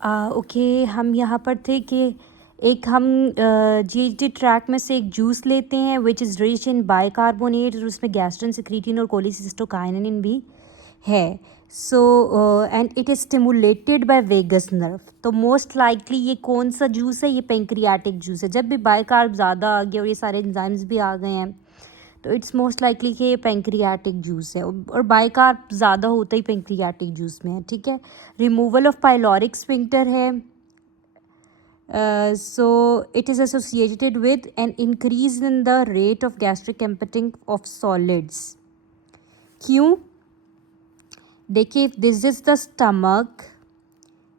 Okay, हम यहाँ पर थे कि एक हम जीएचडी ट्रैक में से एक जूस लेते हैं which is rich in bicarbonate और उसमें गैस्ट्रिन सिक्रीटिन और कोलिसिस्टोकाइनिन भी है। So and it is stimulated by vagus nerve. तो मोस्ट लाइकली ये कौन सा जूस है? ये पेंक्रियाटिक जूस है। जब भी बाइकार्ब ज़्यादा आ गया और ये सारे एंजाइम्स भी आ गए हैं तो इट्स मोस्ट लाइकली कि ये पेंक्रियाटिक जूस है और बाइकार्ब ज़्यादा होता ही पेंक्रियाटिक जूस में है। ठीक है। रिमूवल ऑफ पाइलोरिक स्फिंक्टर है। So it is associated with an increase in the rate of gastric emptying of solids. क्यों? देखिए, if this is the stomach,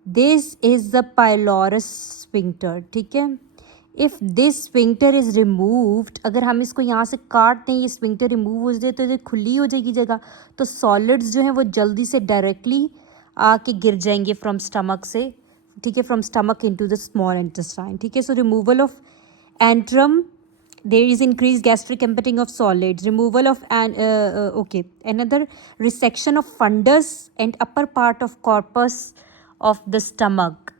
this is the pylorus sphincter. ठीक है। If this sphincter is removed, अगर हम इसको यहाँ से काट दें, ये स्फिंक्टर रिमूव हो जाए तो ये खुली हो जाएगी जगह, तो सॉलिड्स जो हैं वो जल्दी से डायरेक्टली आके गिर जाएंगे फ्रॉम स्टमक से। ठीक है, from stomach into the small intestine. ठीक है। सो removal of antrum, there is increased gastric emptying of solids, removal of another resection of fundus and upper part of corpus of the stomach.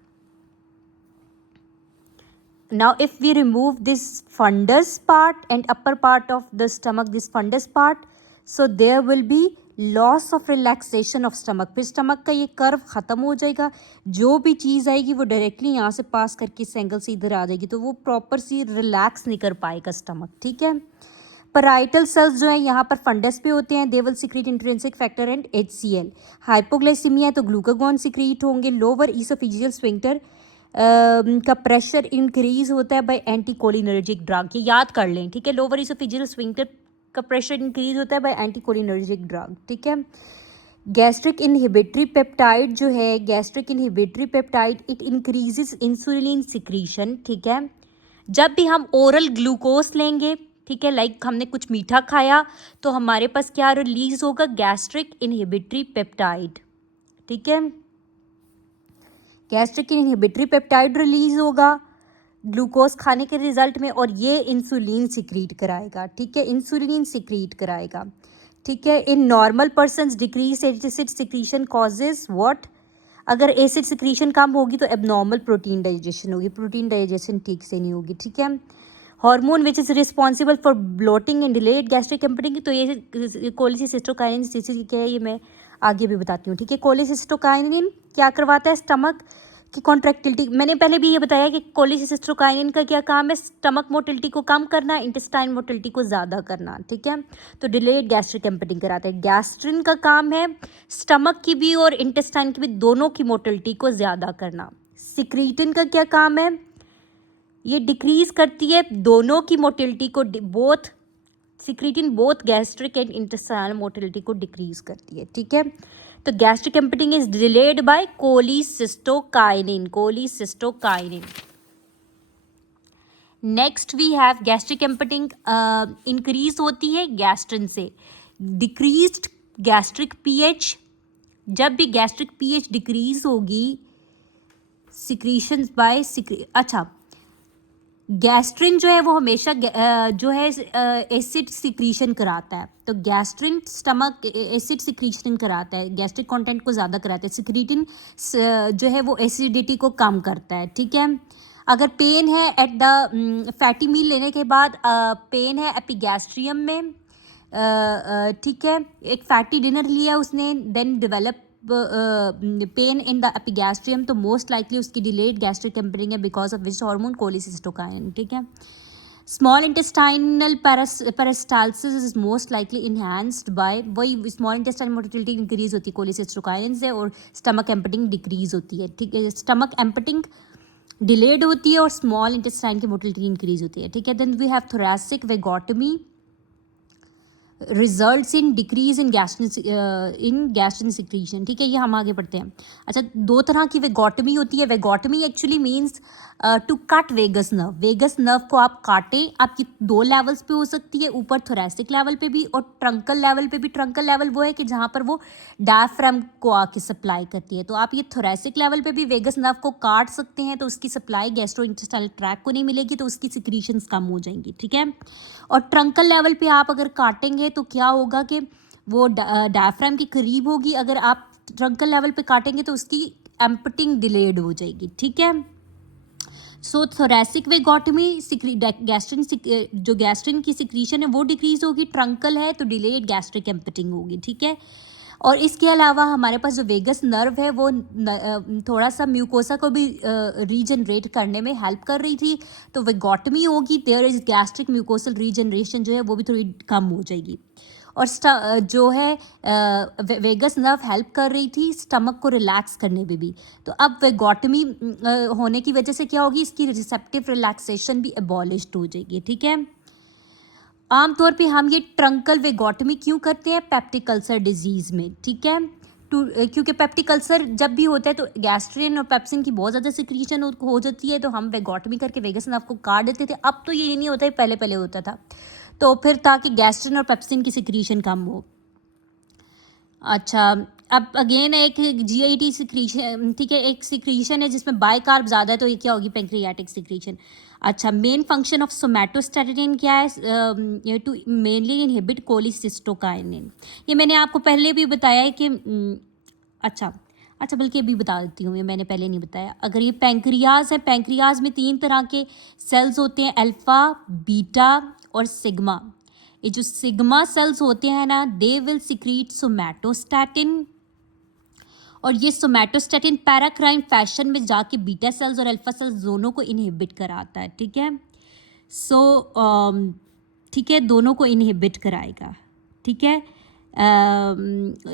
Now if we remove this fundus part and upper part of the stomach, this fundus part, so there will be loss of relaxation of stomach. फिर stomach का ये curve ख़त्म हो जाएगा, जो भी चीज़ आएगी वो डायरेक्टली यहाँ से पास करके इस एंगल से इधर आ जाएगी, तो वो प्रॉपर सी रिलैक्स नहीं कर पाएगा स्टमक। ठीक है। पैराइटल सेल्स जो है यहाँ पर फंडस पे होते हैं, they will secrete intrinsic factor and HCl। Hypoglycaemia है तो ग्लूकागॉन सिक्रीट होंगे। लोअर ईसोफेजियल स्फिंक्टर का प्रेशर इंक्रीज होता है बाय एंटीकोलिनर्जिक ड्रग। ये याद कर लें। ठीक है। लोअर ईसोफेजियल स्फिंक्टर का प्रेशर इंक्रीज होता है बाय एंटीकोलिनर्जिक ड्रग। ठीक है। गैस्ट्रिक इनहिबिटरी पेप्टाइड जो है, gastric inhibitory peptide, it increases insulin secretion. ठीक है। जब भी हम ओरल ग्लूकोज लेंगे, ठीक है, लाइक हमने कुछ मीठा खाया, तो हमारे पास क्या रिलीज होगा? Gastric inhibitory peptide. ठीक है। गैस्ट्रिक इनहिबिटरी पेप्टाइड रिलीज होगा ग्लूकोज खाने के रिजल्ट में और ये इंसुलिन सिक्रीट कराएगा। ठीक है। इंसुलिन सिक्रीट कराएगा। ठीक है। In normal persons decrease acid secretion causes what? अगर एसिड सिक्रीशन कम होगी तो एबनॉर्मल प्रोटीन डाइजेशन होगी, प्रोटीन डाइजेशन ठीक से नहीं होगी। ठीक है। Hormone which is responsible for bloating and delayed gastric emptying, तो ये कोलिसिस्टोकाइनिन क्या है ये मैं आगे भी बताती हूँ। ठीक है। कोलिसिस्टोकाइनिन क्या करवाता है? स्टमक की कॉन्ट्रैक्टिलिटी। मैंने पहले भी ये बताया कि कोलिसिस्टोकाइनिन का क्या काम है? स्टमक मोटिलिटी को कम करना, इंटेस्टाइन मोटिलिटी को ज़्यादा करना। ठीक है। तो डिलेड गैस्ट्रिक एम्पटिंग कराता है। गैस्ट्रिन का काम है स्टमक की भी और इंटेस्टाइन की भी, दोनों की मोटिलिटी को ज़्यादा करना। सिक्रीटिन का क्या काम है? ये डिक्रीज करती है दोनों की मोटिलिटी को, both secretin both gastric and intestinal motility को डिक्रीज करती है। ठीक है। तो gastric emptying is delayed by cholecystokinin, cholecystokinin. Next we have gastric emptying increase होती है गैस्ट्रिन से। डिक्रीज्ड गैस्ट्रिक पीएच, जब भी गैस्ट्रिक पीएच डिक्रीज होगी, सिक्रीशंस बाय अच्छा, गैस्ट्रिन जो है वो हमेशा जो है एसिड सिक्रीशन कराता है। तो गैस्ट्रिन स्टमक एसिड सिक्रीशन कराता है, गैस्ट्रिक कंटेंट को ज़्यादा कराता है। सिक्रीटिन जो है वो एसिडिटी को कम करता है। ठीक है। अगर पेन है एट द फैटी मील लेने के बाद, पेन है एपिगैस्ट्रियम में, ठीक है, एक फैटी डिनर लिया उसने, then develop pain in the epigastrium, तो मोस्ट लाइकली उसकी डिलेड गैस्ट्रिक एम्पटिंग है because of which hormone? Cholecystokinin. ठीक है। Small intestinal peristalsis is most likely enhanced by, वही स्मॉल इंटेस्टाइन मोटिलिटी इंक्रीज होती है कोलिसिस्टोकाइनिन से और स्टमक एम्पटिंग डिक्रीज होती है। ठीक है। स्टमक एम्पटिंग डिलेड होती है और स्मॉल इंटेस्टाइन की मोटिलिटी इंक्रीज होती है। ठीक है। Then we have thoracic vagotomy results in decrease in gastrin secretion. ठीक है। ये हम आगे पढ़ते हैं। अच्छा, दो तरह की वेगोटमी होती है। Vagotomy actually means to cut vagus nerve. Vagus nerve को आप काटें, आपकी दो लेवल्स पे हो सकती है, ऊपर थोरैसिक लेवल पे भी और ट्रंकल लेवल पे भी। ट्रंकल लेवल वो है कि जहाँ पर वो डायफ्राम को आके सप्लाई करती है, तो आप ये थोरैसिक लेवल पे भी वेगस नर्व को काट सकते हैं, तो उसकी सप्लाई गैस्ट्रोइंटेस्टाइनल ट्रैक को नहीं मिलेगी, तो उसकी सिक्रीशंस कम हो जाएंगी। ठीक है। और ट्रंकल लेवल पे आप अगर काटेंगे तो क्या होगा कि वो डायफ्राम के करीब होगी। अगर आप ट्रंकल लेवल पे काटेंगे तो उसकी एम्पटिंग डिलेड हो जाएगी, ठीक है। सो थोरेसिक वेगोटमी गैस्ट्रिन जो गैस्ट्रिन की सिक्रीशन है वो डिक्रीज होगी, ट्रंकल है तो डिलेड गैस्ट्रिक एम्पटिंग होगी, ठीक है। और इसके अलावा हमारे पास जो वेगस नर्व है वो थोड़ा सा म्यूकोसा को भी रीजनरेट करने में हेल्प कर रही थी, तो वेगोटमी होगी, there is gastric mucosal regeneration जो है वो भी थोड़ी कम हो जाएगी। और जो है वेगस नर्व हेल्प कर रही थी स्टमक को रिलैक्स करने में भी। तो अब वेगोटमी होने की वजह से क्या होगी, इसकी रिसेप्टिव रिलैक्सेशन भी एबॉलिश्ड हो जाएगी, ठीक है। आमतौर पे हम ये ट्रंकल वेगोटमी क्यों करते हैं, पेप्टिक अल्सर डिजीज़ में, ठीक है। क्योंकि पेप्टिक अल्सर जब भी होता है तो गैस्ट्रिन और पेप्सिन की बहुत ज़्यादा सिक्रीशन हो जाती है, तो हम वेगोटमी करके वेगस नर्व को काट देते थे। अब तो ये नहीं होता है, पहले पहले होता था, तो फिर ताकि गैस्ट्रिन और पेप्सिन की सिक्रीशन कम हो। अच्छा, अब अगेन एक GIT सिक्रीशन, ठीक है, एक सिक्रीशन है जिसमें बाइकार्ब ज़्यादा है, तो ये क्या होगी, पैंक्रियाटिक सिक्रीशन। अच्छा, मेन फंक्शन ऑफ सोमैटोस्टैटिन क्या है, टू मेनली इनहिबिट कोलिसिस्टोकाइनिन। ये मैंने आपको पहले भी बताया है कि अच्छा बल्कि अभी बता देती हूँ, ये मैंने पहले नहीं बताया। अगर ये पैंक्रियाज है, पैंक्रियाज में 3 तरह के सेल्स होते हैं, अल्फा, बीटा और सिग्मा। ये जो सिग्मा सेल्स होते हैं ना, दे विल सिक्रीट सोमैटोस्टैटिन, और ये सोमैटोस्टैटिन पैराक्राइन फैशन में जाके बीटा सेल्स और अल्फा सेल्स दोनों को इनहिबिट कराता है, ठीक है। ठीक है, दोनों को इनहिबिट कराएगा, ठीक है।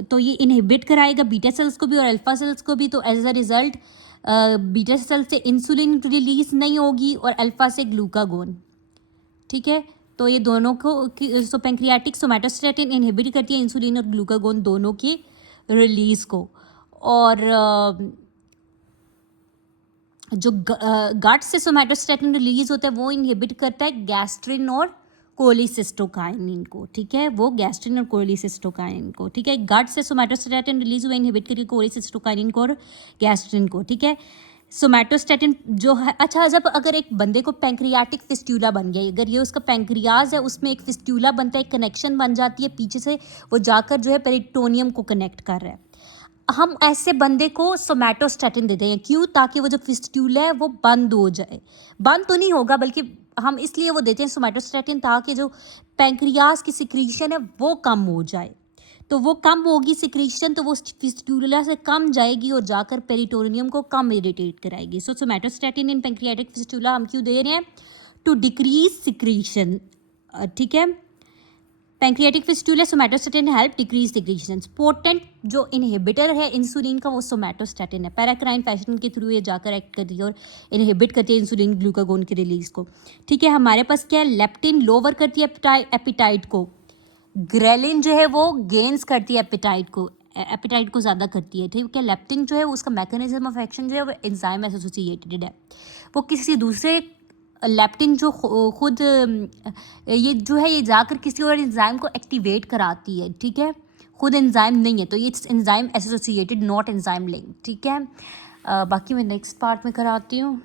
तो ये इनहिबिट कराएगा बीटा सेल्स को भी और अल्फा सेल्स को भी, तो as a result beta cells से इंसुलिन रिलीज नहीं होगी और अल्फा से ग्लूकागोन, ठीक है। तो ये दोनों को पैंक्रियाटिक सोमैटोस्टैटिन इनहिबिट करती है इंसुलिन और ग्लूकागोन दोनों की रिलीज को। और जो गट से सोमैटोस्टैटिन रिलीज होता है वो इनहिबिट करता है गैस्ट्रिन और कोलिसिस्टोकाइनिन को, ठीक है, वो गैस्ट्रिन और कोलिसिस्टोकाइनिन को, ठीक है। गट से सोमैटोस्टैटिन रिलीज हुआ, इनहिबिट करिए कोलिसिस्टोकाइनिन को और गैस्ट्रिन को, ठीक है। सोमैटोस्टैटिन जो है, अच्छा, जब अगर एक बंदे को पैंक्रियाटिक फिस्ट्यूला बन गया, अगर ये उसका पैंक्रियाज है, उसमें एक फिस्ट्यूला बनता है, एक कनेक्शन बन जाती है पीछे से, वो जाकर जो है पेरिटोनियम को कनेक्ट कर रहा है, हम ऐसे बंदे को सोमैटोस्टैटिन देते हैं, क्यों, ताकि वो जो फिस्ट्यूला है वो बंद हो जाए। बंद तो नहीं होगा, बल्कि हम इसलिए वो देते हैं सोमैटोस्टैटिन ताकि जो पैंक्रियाज की सिक्रीशन है वो कम हो जाए। तो वो कम होगी सिक्रीशन, तो वो फिस्ट्यूला से कम जाएगी और जाकर पेरिटोनियम को कम इरिटेट कराएगी। सो सोमैटोस्टैटिन इन पैंक्रियाटिक फिस्ट्यूला हम क्यों दे रहे हैं, टू डिक्रीज सिक्रीशन, ठीक है। Pancreatic fistula somatostatin help decrease secretion. Potent जो इनहिबिटर है इंसुलिन का वो सोमैटोस्टैटिन है, पैराक्राइन फैशन के थ्रू ये जाकर एक्ट करती है और इनहिबिट करती है इंसुलिन ग्लूकागोन के रिलीज को, ठीक है। हमारे पास क्या है, लेप्टिन लोअर करती है एपिटाइट को, ग्रेलिन जो है वो गेन्स करती है एपिटाइट को ज़्यादा करती है, ठीक है। लेप्टिन जो है उसका मैकेनिज्म ऑफ एक्शन जो है वो एंजाइम एसोसिएटेड है, वो किसी दूसरे लेप्टिन जो खुद ये जो है ये जाकर किसी और एंजाइम को एक्टिवेट कराती है, ठीक है, खुद एंजाइम नहीं है, तो ये enzyme associated not enzyme link, ठीक है। बाकी मैं नेक्स्ट पार्ट में कराती हूँ।